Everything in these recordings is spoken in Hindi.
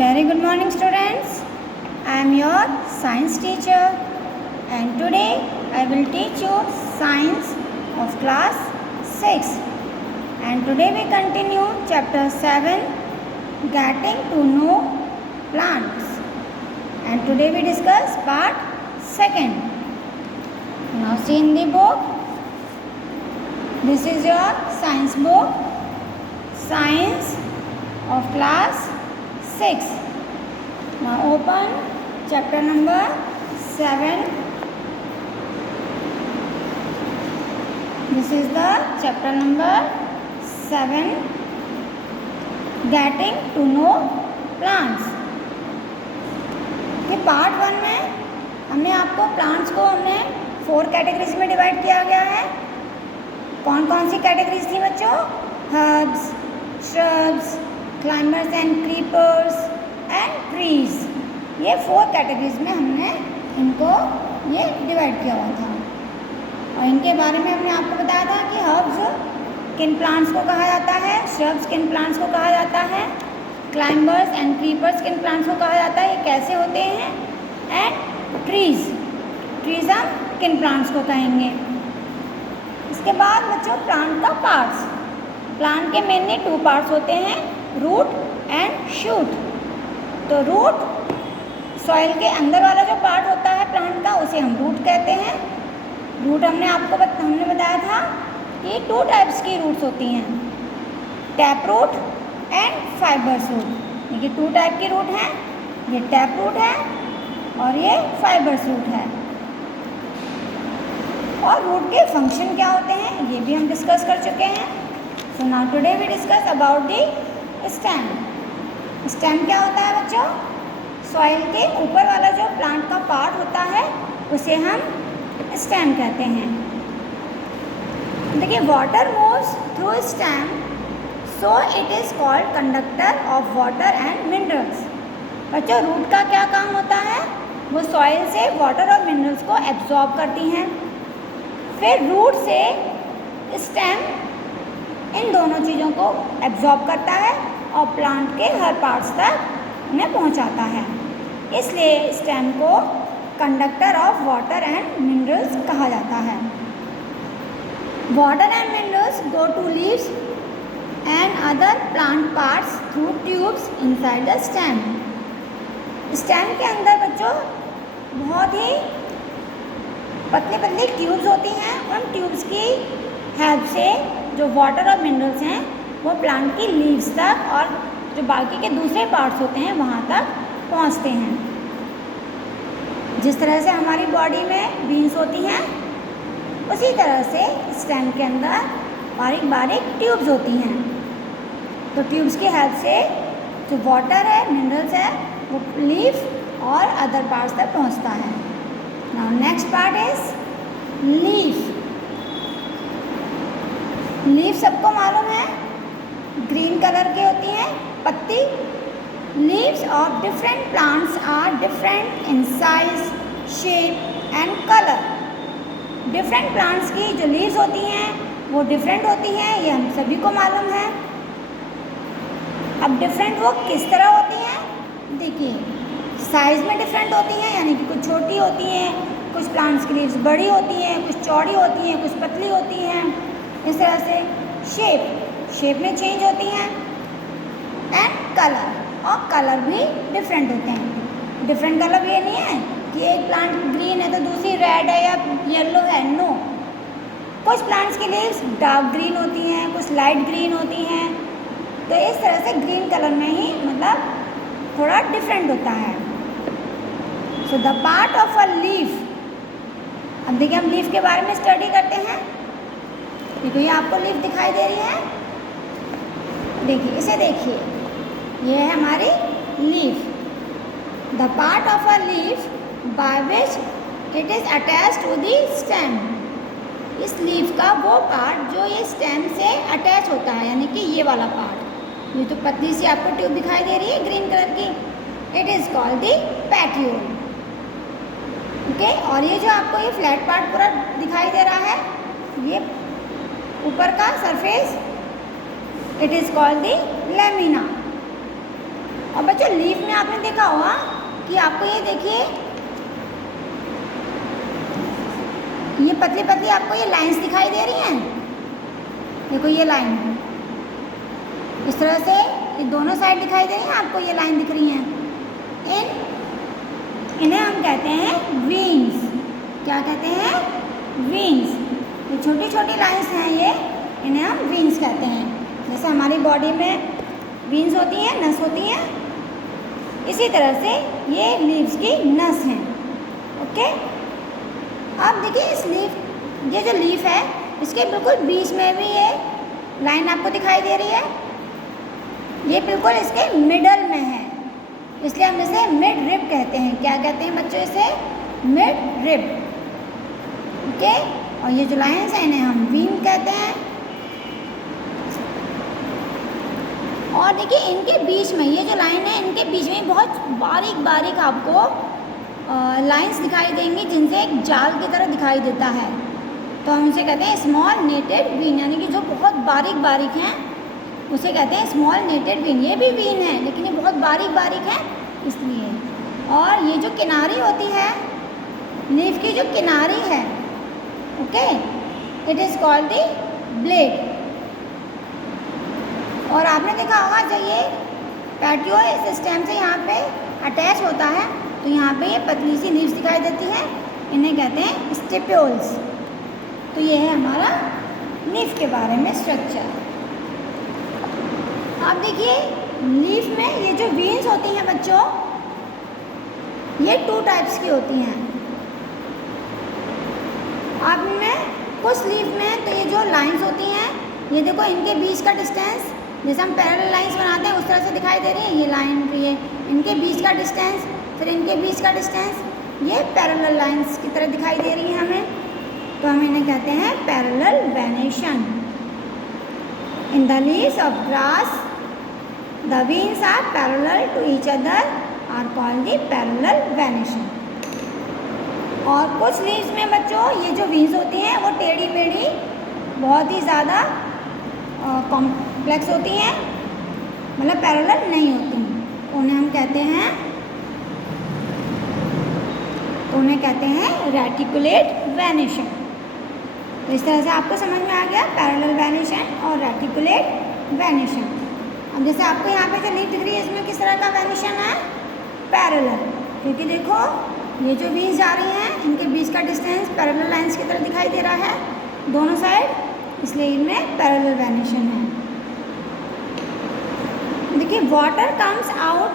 Very good morning students. I am your science teacher and today I will teach you science of class 6 and today we continue chapter 7 getting to know plants and today we discuss part 2nd. Now see in the book, this is your science book, science of class 6. Now open chapter number 7. This is the chapter number 7, getting to know plants. कि पार्ट 1 में हमने आपको प्लांट्स को 4 कैटेगरीज में डिवाइड किया गया है. कौन कौन सी कैटेगरीज थी बच्चों? Herbs, shrubs, climbers and creepers and trees. ये 4 कैटेगरीज में हमने इनको ये डिवाइड किया हुआ था और इनके बारे में हमने आपको बताया था कि हर्ब्स किन प्लांट्स को कहा जाता है, श्रब्स किन प्लांट्स को कहा जाता है, क्लाइंबर्स एंड क्रीपर्स किन प्लांट्स को कहा जाता है, ये कैसे होते हैं, एंड ट्रीज हम किन प्लांट्स को कहेंगे. इसके बाद बच्चों प्लांट का पार्ट्स. प्लांट के मेनली 2 पार्ट्स होते हैं, रूट एंड शूट. तो रूट सॉइल के अंदर वाला जो पार्ट होता है प्लांट का उसे हम रूट कहते हैं. रूट हमने बताया था कि 2 टाइप्स की रूट्स होती हैं, tap root and fibres root. देखिए 2 टाइप की रूट हैं, ये टैप रूट है और ये फाइबर्स रूट है. और रूट के फंक्शन क्या होते हैं ये भी हम डिस्कस कर चुके हैं. So now today we discuss about the stem. Stem क्या होता है बच्चों? सॉइल के ऊपर वाला जो प्लांट का पार्ट होता है उसे हम स्टेम कहते हैं. देखिए water moves through stem so it is called conductor of water and minerals. बच्चों रूट का क्या काम होता है? वो सॉइल से वाटर और मिनरल्स को एब्जॉर्ब करती हैं. फिर रूट से स्टेम इन दोनों चीज़ों को एब्जॉर्ब करता है और प्लांट के हर पार्ट्स तक उन्हें पहुंचाता है. इसलिए स्टेम को conductor of water and minerals कहा जाता है. Water and minerals go to leaves and other plant parts through tubes inside the stem. Stem के अंदर बच्चों बहुत ही पतली पतली ट्यूब्स होती हैं. उन ट्यूब्स की हेल्प से जो वाटर और मिनरल्स हैं वो प्लांट की लीव्स तक और जो बाकी के दूसरे पार्ट्स होते हैं वहाँ तक पहुँचते हैं. जिस तरह से हमारी बॉडी में बीन्स होती हैं उसी तरह से स्टेम के अंदर बारीक बारीक ट्यूब्स होती हैं. तो ट्यूब्स की हेल्प से जो वाटर है, मिनरल्स है, वो लीफ और अदर पार्ट्स तक पहुँचता है. Now next part is leaf. Leaf सबको मालूम है ग्रीन कलर की होती हैं पत्ती. Leaves of different plants are different in size, shape and colour. Different plants की जो लीव्स होती हैं वो डिफरेंट होती हैं, ये हम सभी को मालूम है. अब डिफरेंट वो किस तरह होती हैं? देखिए साइज़ में डिफरेंट होती हैं, यानी कि कुछ छोटी होती हैं, कुछ प्लांट्स की लीव्स बड़ी होती हैं, कुछ चौड़ी होती हैं, कुछ पतली होती हैं. इस तरह से शेप में चेंज होती हैं. एंड कलर, और कलर भी डिफरेंट होते हैं. डिफरेंट कलर ये नहीं है कि एक प्लांट ग्रीन है तो दूसरी रेड है या येलो है. नो, कुछ प्लांट्स की लीव्स डार्क ग्रीन होती हैं, कुछ लाइट ग्रीन होती हैं. तो इस तरह से ग्रीन कलर में ही मतलब थोड़ा डिफरेंट होता है. So the part of a leaf. अब देखिए हम लीफ के बारे में स्टडी करते हैं. देखिए ये आपको लीफ दिखाई दे रही है. देखिए इसे देखिए, ये है हमारी leaf. The part of a leaf by which it is attach to the stem. इस लीफ का वो पार्ट जो ये स्टेम से अटैच होता है, यानी कि ये वाला पार्ट. ये तो पतली सी आपको ट्यूब दिखाई दे रही है ग्रीन कलर की, it is called the petiole. Okay, और ये जो आपको ये फ्लैट पार्ट पूरा दिखाई दे रहा है, ये ऊपर का surface, it is called the lamina. और बच्चों लीफ में आपने देखा होगा कि आपको ये देखिए, ये पतली पतली आपको ये लाइंस दिखाई दे रही हैं। देखो ये लाइन इस तरह से ये दोनों साइड दिखाई दे रही हैं आपको, ये लाइन दिख रही हैं। इन्हें हम कहते हैं वीन्स। क्या कहते हैं? वीन्स। ये छोटी छोटी लाइंस हैं, ये इन्हें हम वीन्स कहते हैं। जैसे हमारी बॉडी में वीन्स होती हैं, नस होती हैं, इसी तरह से ये लीव्स की नस हैं। ओके, अब देखिए इस लीफ, ये जो लीफ है इसके बिल्कुल बीच में भी ये लाइन आपको दिखाई दे रही है। ये बिल्कुल इसके मिडल में है, इसलिए हम इसे मिड रिब कहते हैं। क्या कहते हैं बच्चों? इसे मिड रिब। ओके, और ये जो लाइन्स हैं इन्हें हम वीन कहते हैं। और देखिए इनके बीच में ये जो लाइन है, इनके बीच में बहुत बारीक बारीक आपको लाइंस दिखाई देंगी, जिनसे एक जाल की तरह दिखाई देता है। तो हम इसे कहते हैं स्मॉल नेटेड वीन, यानी कि जो बहुत बारीक बारीक हैं उसे कहते हैं स्मॉल नेटेड वीन। ये भी वीन है लेकिन ये बहुत बारीक बारीक है इसलिए। और ये जो किनारी होती है लीफ की, जो किनारी है, okay, it is called the blade. और आपने देखा होगा जब ये पैटियोल इस स्टेम से यहाँ पे अटैच होता है तो यहाँ पे ये पतली सी लीव्स दिखाई देती हैं, इन्हें कहते हैं स्टिप्यूल्स। तो ये है हमारा लीफ के बारे में स्ट्रक्चर। अब देखिए लीफ में ये जो वीन्स होती हैं बच्चों, ये 2 टाइप्स की होती हैं। अब में कुछ लीफ में तो ये जो लाइंस होती हैं, ये देखो इनके बीच का डिस्टेंस, जैसे हम पैरेलल लाइंस बनाते हैं उस तरह से दिखाई दे रही है। ये लाइन, ये इनके बीच का डिस्टेंस, फिर इनके बीच का डिस्टेंस, ये पैरेलल लाइंस की तरह दिखाई दे रही है हमें, तो हम इन्हें कहते हैं parallel venation. In the leaves of grass the veins are parallel to each other are called the parallel venation. और कुछ लीव्स में बच्चों ये जो वीन्स होती हैं वो टेढ़ी मेढ़ी, बहुत ही ज़्यादा कॉम्प्लेक्स होती हैं, मतलब पैरेलल नहीं होती, उन्हें हम कहते हैं रेटिकुलेट वेनेशन। तो इस तरह से आपको समझ में आ गया पैरेलल वेनेशन और रेटिकुलेट वेनेशन। अब जैसे आपको यहाँ पे जो लीफ दिख रही है इसमें किस तरह का वेनेशन है? पैरेलल, क्योंकि देखो ये जो वीन्स जा रही हैं इनके बीच का डिस्टेंस पैरेलल लाइंस की तरह दिखाई दे रहा है दोनों साइड, इसलिए इनमें पैरेलल वेनेशन है। देखिए water comes out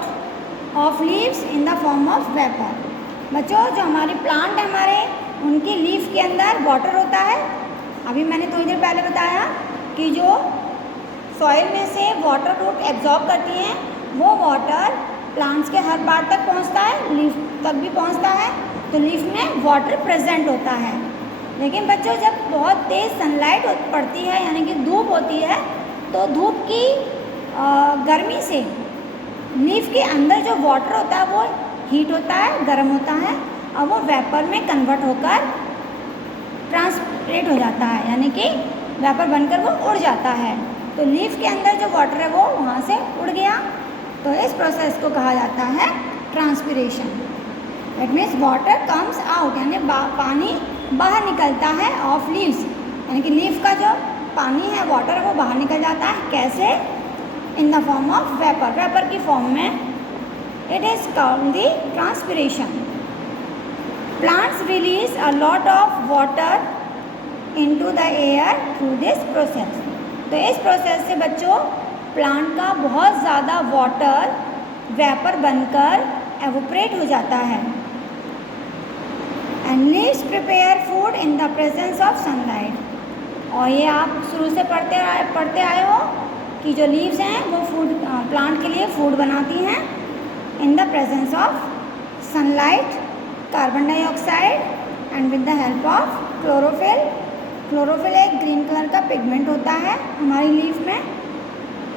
of leaves in the form of vapour. बच्चों जो हमारे प्लांट है हमारे, उनकी लीफ के अंदर वाटर होता है। अभी मैंने थोड़ी देर पहले बताया कि जो सॉइल में से वाटर रूट एब्जॉर्ब करती हैं वो वाटर प्लांट्स के हर पार्ट तक पहुंचता है, लीफ तक भी पहुंचता है, तो लीफ में वाटर प्रेजेंट होता है। लेकिन बच्चों जब बहुत तेज़ सनलाइट पड़ती है यानी कि धूप होती है, तो धूप की गर्मी से लीफ के अंदर जो वाटर होता है वो हीट होता है, गर्म होता है, और वो वेपर में कन्वर्ट होकर ट्रांसपरेट हो जाता है, यानी कि वेपर बनकर वो उड़ जाता है। तो लीफ के अंदर जो वाटर है वो वहाँ से उड़ गया, तो इस प्रोसेस को कहा जाता है transpiration. It means water comes out, यानी पानी बाहर निकलता है ऑफ लीव्स, यानी कि लीफ का जो पानी है, वाटर है, वो बाहर निकल जाता है। कैसे? In the form of vapour, vapour की फॉर्म में। It is called the transpiration. Plants release a lot of water into the air through this process. तो इस प्रोसेस से बच्चों प्लांट का बहुत ज़्यादा वाटर वेपर बनकर एवोपरेट हो जाता है। And leaves prepare food in the presence of sunlight. और ये आप शुरू से पढ़ते आए हो कि जो लीव्स हैं वो फूड, प्लांट के लिए फूड बनाती हैं in the presence of sunlight, carbon dioxide and with the help of chlorophyll. Chlorophyll एक ग्रीन कलर का पिगमेंट होता है हमारी लीफ में।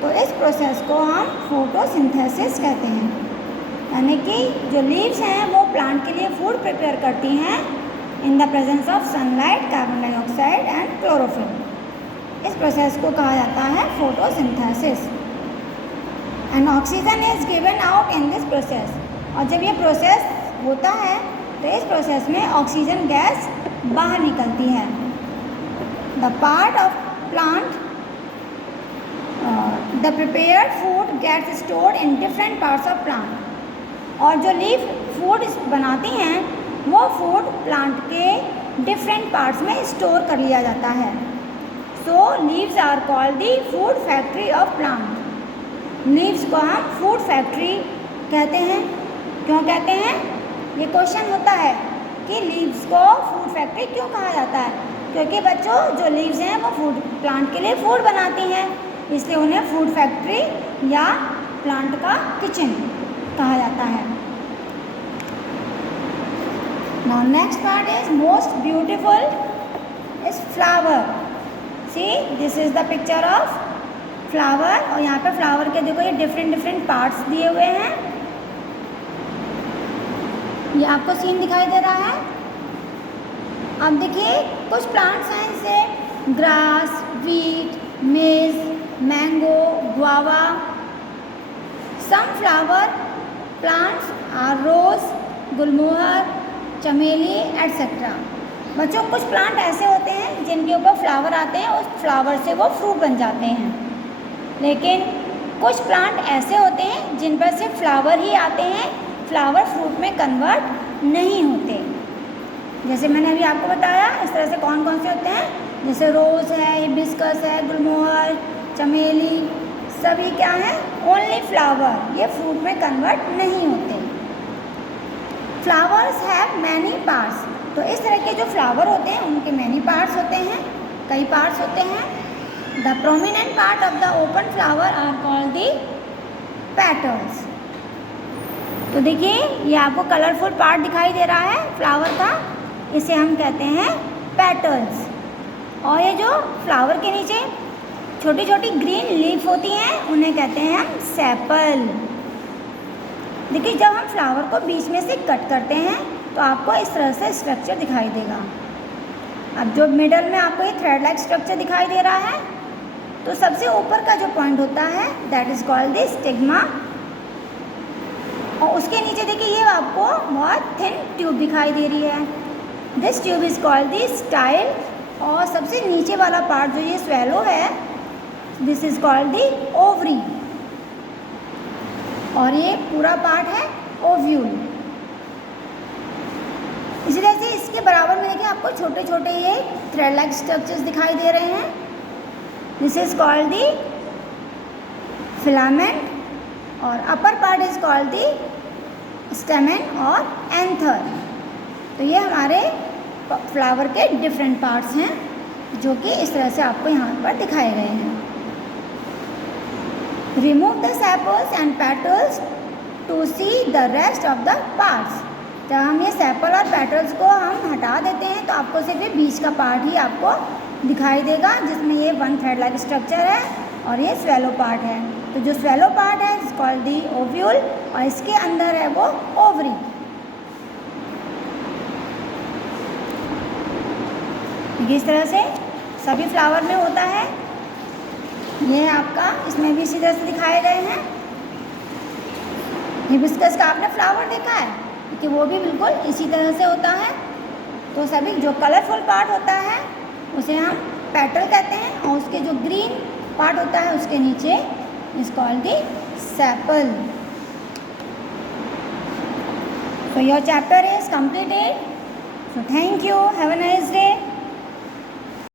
तो इस प्रोसेस को हम फोटोसिंथेसिस कहते हैं, यानी कि जो लीव्स हैं वो प्लांट के लिए फूड प्रिपेयर करती हैं in the presence of sunlight, carbon dioxide and chlorophyll. इस प्रोसेस को कहा जाता है photosynthesis. And oxygen is given out in this process. और जब ये प्रोसेस होता है तो इस प्रोसेस में ऑक्सीजन गैस बाहर निकलती है। The part of plant the prepared food gets stored in different parts of plant. और जो लीफ फूड बनाती हैं वो फूड प्लांट के डिफरेंट पार्ट्स में स्टोर कर लिया जाता है। So leaves are called the food factory of plant. Leaves को हम फूड फैक्ट्री कहते हैं। क्यों कहते हैं? ये क्वेश्चन होता है कि लीव्स को फूड फैक्ट्री क्यों कहा जाता है? क्योंकि बच्चों जो लीव्स हैं वो फूड प्लांट के लिए फूड बनाती हैं, इसलिए उन्हें फूड फैक्ट्री या प्लांट का किचन कहा जाता है। Now next part is most beautiful is flower. See this is the picture of flower. और यहाँ पे फ्लावर के देखो ये डिफरेंट पार्ट्स दिए हुए हैं। ये आपको सीन दिखाई दे रहा है। अब देखिए कुछ प्लांट्स हैं जैसे grass, wheat, maize, mango, guava. Some flower plants are rose, gulmohar, चमेली एटसेट्रा। बच्चों कुछ प्लांट ऐसे होते हैं जिनके ऊपर फ्लावर आते हैं, उस फ्लावर से वो फ्रूट बन जाते हैं। लेकिन कुछ प्लांट ऐसे होते हैं जिन पर सिर्फ फ्लावर ही आते हैं, फ्लावर फ्रूट में कन्वर्ट नहीं होते। जैसे मैंने अभी आपको बताया इस तरह से कौन कौन से होते हैं, जैसे रोज़ है, हिबिस्कस है, गुलमोहर, चमेली, सभी क्या हैं? ओनली फ्लावर, ये फ्रूट में कन्वर्ट नहीं होते। Flowers have many parts. तो इस तरह के जो फ्लावर होते हैं उनके मैनी पार्ट्स होते हैं, कई पार्ट्स होते हैं। The prominent part of the open flower are called the petals. तो देखिए ये आपको कलरफुल पार्ट दिखाई दे रहा है फ्लावर का, इसे हम कहते हैं पेटल्स। और ये जो फ्लावर के नीचे छोटी छोटी ग्रीन लीफ होती हैं उन्हें कहते हैं हम सेपल। देखिए जब हम फ्लावर को बीच में से कट करते हैं तो आपको इस तरह से स्ट्रक्चर दिखाई देगा। अब जो मिडल में आपको ये थ्रेड लाइक स्ट्रक्चर दिखाई दे रहा है, तो सबसे ऊपर का जो पॉइंट होता है that is called the stigma. और उसके नीचे देखिए ये आपको बहुत थिन ट्यूब दिखाई दे रही है, this tube is called the style. और सबसे नीचे वाला पार्ट जो ये स्वेलो है, this is called the ovary. और ये पूरा पार्ट है ओव्यूल। इसी तरह से इसके बराबर में देखिए आपको छोटे छोटे ये थ्रेड लाइक स्ट्रक्चर्स दिखाई दे रहे हैं, this is called the filament. और upper part is called the stamen और एंथर। तो ये हमारे फ्लावर के डिफरेंट पार्ट्स हैं जो कि इस तरह से आपको यहाँ पर दिखाए गए हैं। Remove the sepals and petals to see the rest of the parts. जब हम ये सेपल और पेटल्स को हम हटा देते हैं तो आपको सिर्फ ये बीच का पार्ट ही आपको दिखाई देगा, जिसमें ये वन थ्रेड लाइक स्ट्रक्चर है और ये स्वेलो पार्ट है। तो जो स्वेलो पार्ट है इज कॉल्ड दी ओव्यूल और इसके अंदर है वो ओवरी। इस तरह से सभी फ्लावर में होता है। ये आपका इसमें भी इसी तरह से दिखाए गए हैं। हिबिस्कस का आपने फ्लावर देखा है कि वो भी बिल्कुल इसी तरह से होता है। तो सभी जो कलरफुल पार्ट होता है उसे हम पेटल कहते हैं और उसके जो ग्रीन पार्ट होता है उसके नीचे is called the sepal. So your chapter is completed. So thank you. Have a nice